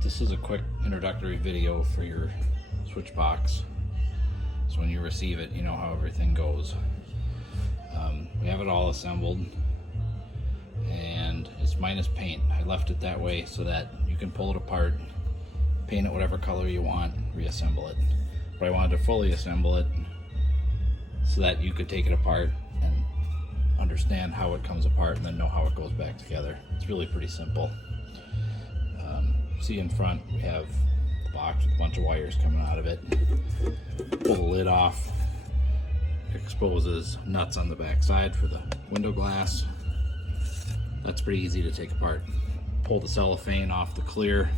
This is a quick introductory video for your switch box. So when you receive it, you know how everything goes. We have it all assembled and it's minus paint. I left it that way so that you can pull it apart, paint it whatever color you want, reassemble it. But I wanted to fully assemble it so that you could take it apart and understand how it comes apart and then know how it goes back together. It's really pretty simple. See in front we have the box with a bunch of wires coming out of it. Pull the lid off, exposes nuts on the back side for the window glass. That's pretty easy to take apart. Pull the cellophane off the clear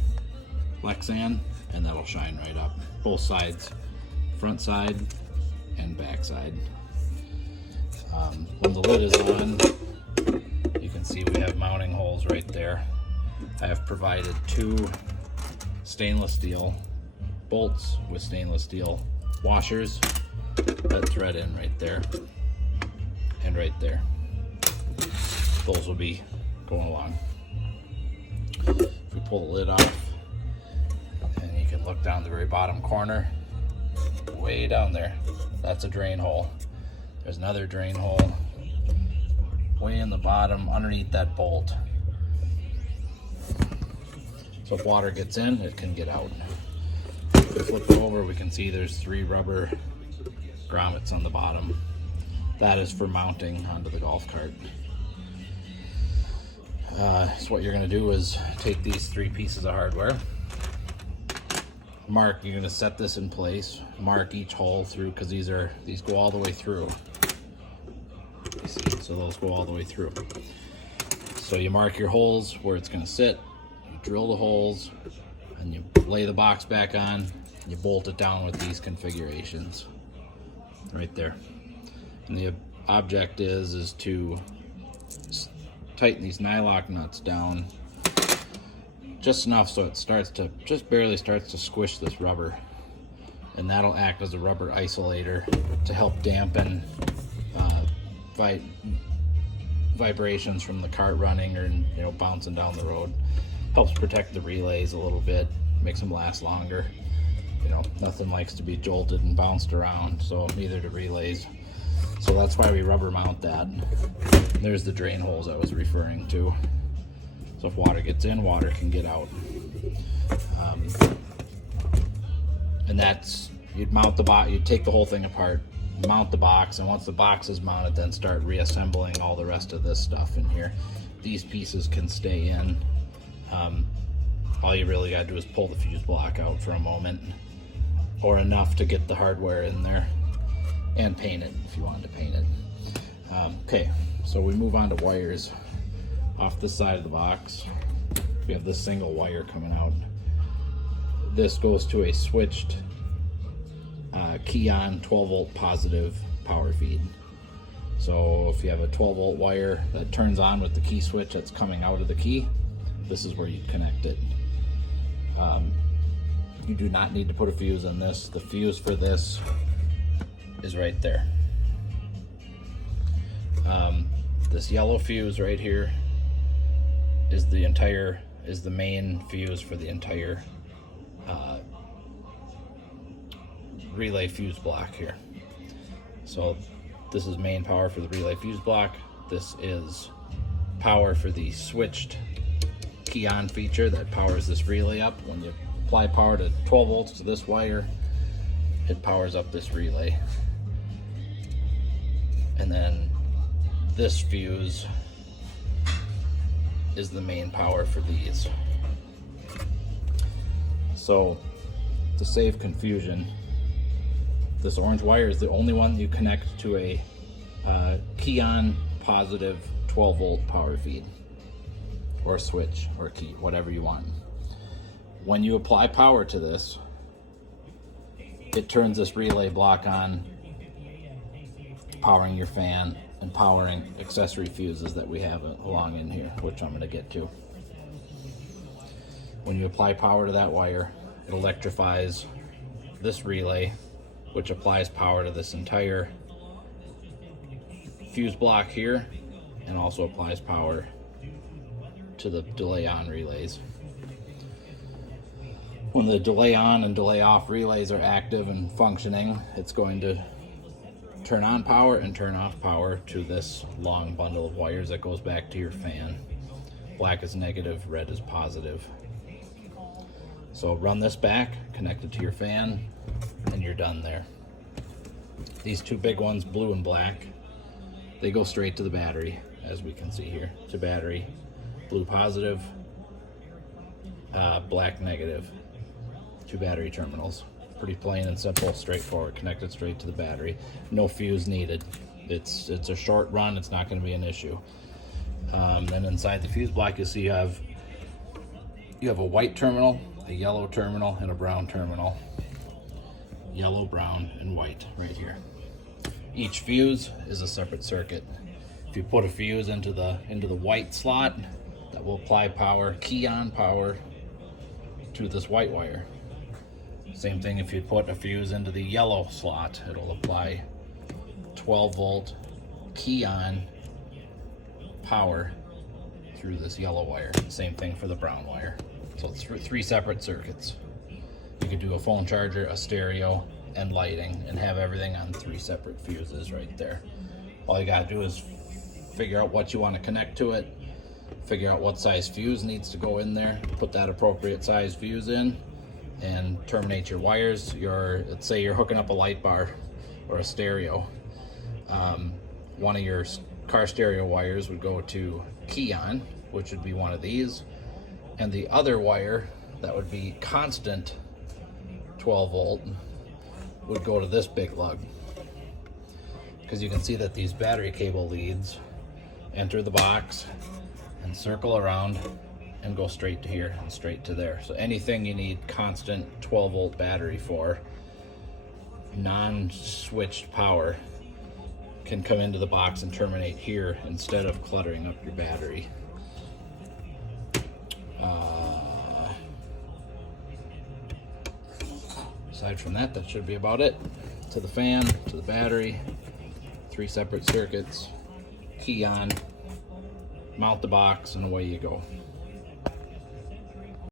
Lexan and that'll shine right up. Both sides, front side and back side. When the lid is on, you can see we have mounting holes right there. I have provided 2 stainless steel bolts with stainless steel washers that thread in right there and right there. Those will be going along. If we pull the lid off, and you can look down the very bottom corner, way down there, that's a drain hole. There's another drain hole way in the bottom underneath that bolt. So if water gets in, it can get out. If we flip it over, we can see there's 3 rubber grommets on the bottom. That is for mounting onto the golf cart. So what you're going to do is take these 3 pieces of hardware. You're going to set this in place. Mark each hole through, because these go all the way through. You see, so those go all the way through. So you mark your holes where it's going to sit. Drill the holes and you lay the box back on and you bolt it down with these configurations right there. And the object is to tighten these nylock nuts down just enough so it just barely starts to squish this rubber, and that'll act as a rubber isolator to help dampen vibrations from the cart running or bouncing down the road. Helps protect the relays a little bit, makes them last longer. Nothing likes to be jolted and bounced around, so neither do relays. So that's why we rubber mount that. There's the drain holes I was referring to. So if water gets in, water can get out. And that's, you'd mount the box, you'd take the whole thing apart, mount the box, and once the box is mounted, then start reassembling all the rest of this stuff in here. These pieces can stay in. All you really got to do is pull the fuse block out for a moment, or enough to get the hardware in there, and paint it if you wanted to paint it. Okay, so we move on to wires. Off this side of the box, we have this single wire coming out. This goes to a switched key-on 12-volt positive power feed. So if you have a 12-volt wire that turns on with the key switch that's coming out of the key, this is where you connect it. You do not need to put a fuse in this. The fuse for this is right there. This yellow fuse right here is the main fuse for the entire relay fuse block here. So this is main power for the relay fuse block. This is power for the switched key-on feature that powers this relay up. When you apply power to 12 volts to this wire, it powers up this relay. And then this fuse is the main power for these. So to save confusion, this orange wire is the only one you connect to a key-on positive 12-volt power feed, or switch, or key, whatever you want. When you apply power to this, it turns this relay block on, powering your fan and powering accessory fuses that we have along in here, which I'm going to get to. When you apply power to that wire, it electrifies this relay, which applies power to this entire fuse block here, and also applies power to the delay on relays. When the delay on and delay off relays are active and functioning, it's going to turn on power and turn off power to this long bundle of wires that goes back to your fan. Black is negative, red is positive. So run this back, connect it to your fan, and you're done there. These two big ones, blue and black, they go straight to the battery, as we can see here. To battery, blue positive, black negative. Two battery terminals. Pretty plain and simple, straightforward, connected straight to the battery. No fuse needed. It's a short run, it's not going to be an issue. Then inside the fuse block, you see you have a white terminal, a yellow terminal, and a brown terminal. Yellow, brown, and white right here. Each fuse is a separate circuit. If you put a fuse into the white slot, that will apply power, key on power to this white wire. Same thing if you put a fuse into the yellow slot, it'll apply 12 volt key on power through this yellow wire. Same thing for the brown wire. So it's three separate circuits. You could do a phone charger, a stereo, and lighting, and have everything on three separate fuses right there. All you gotta do is figure out what you want to connect to it, figure out what size fuse needs to go in there, put that appropriate size fuse in, and terminate your wires. Let's say you're hooking up a light bar or a stereo. One of your car stereo wires would go to key on, which would be one of these, and the other wire that would be constant 12 volt would go to this big lug, because you can see that these battery cable leads enter the box and circle around and go straight to here and straight to there. So anything you need constant 12 volt battery for, non-switched power, can come into the box and terminate here instead of cluttering up your battery. Aside from that, that should be about it. To the fan, to the battery, three separate circuits, key on, mount the box, and away you go.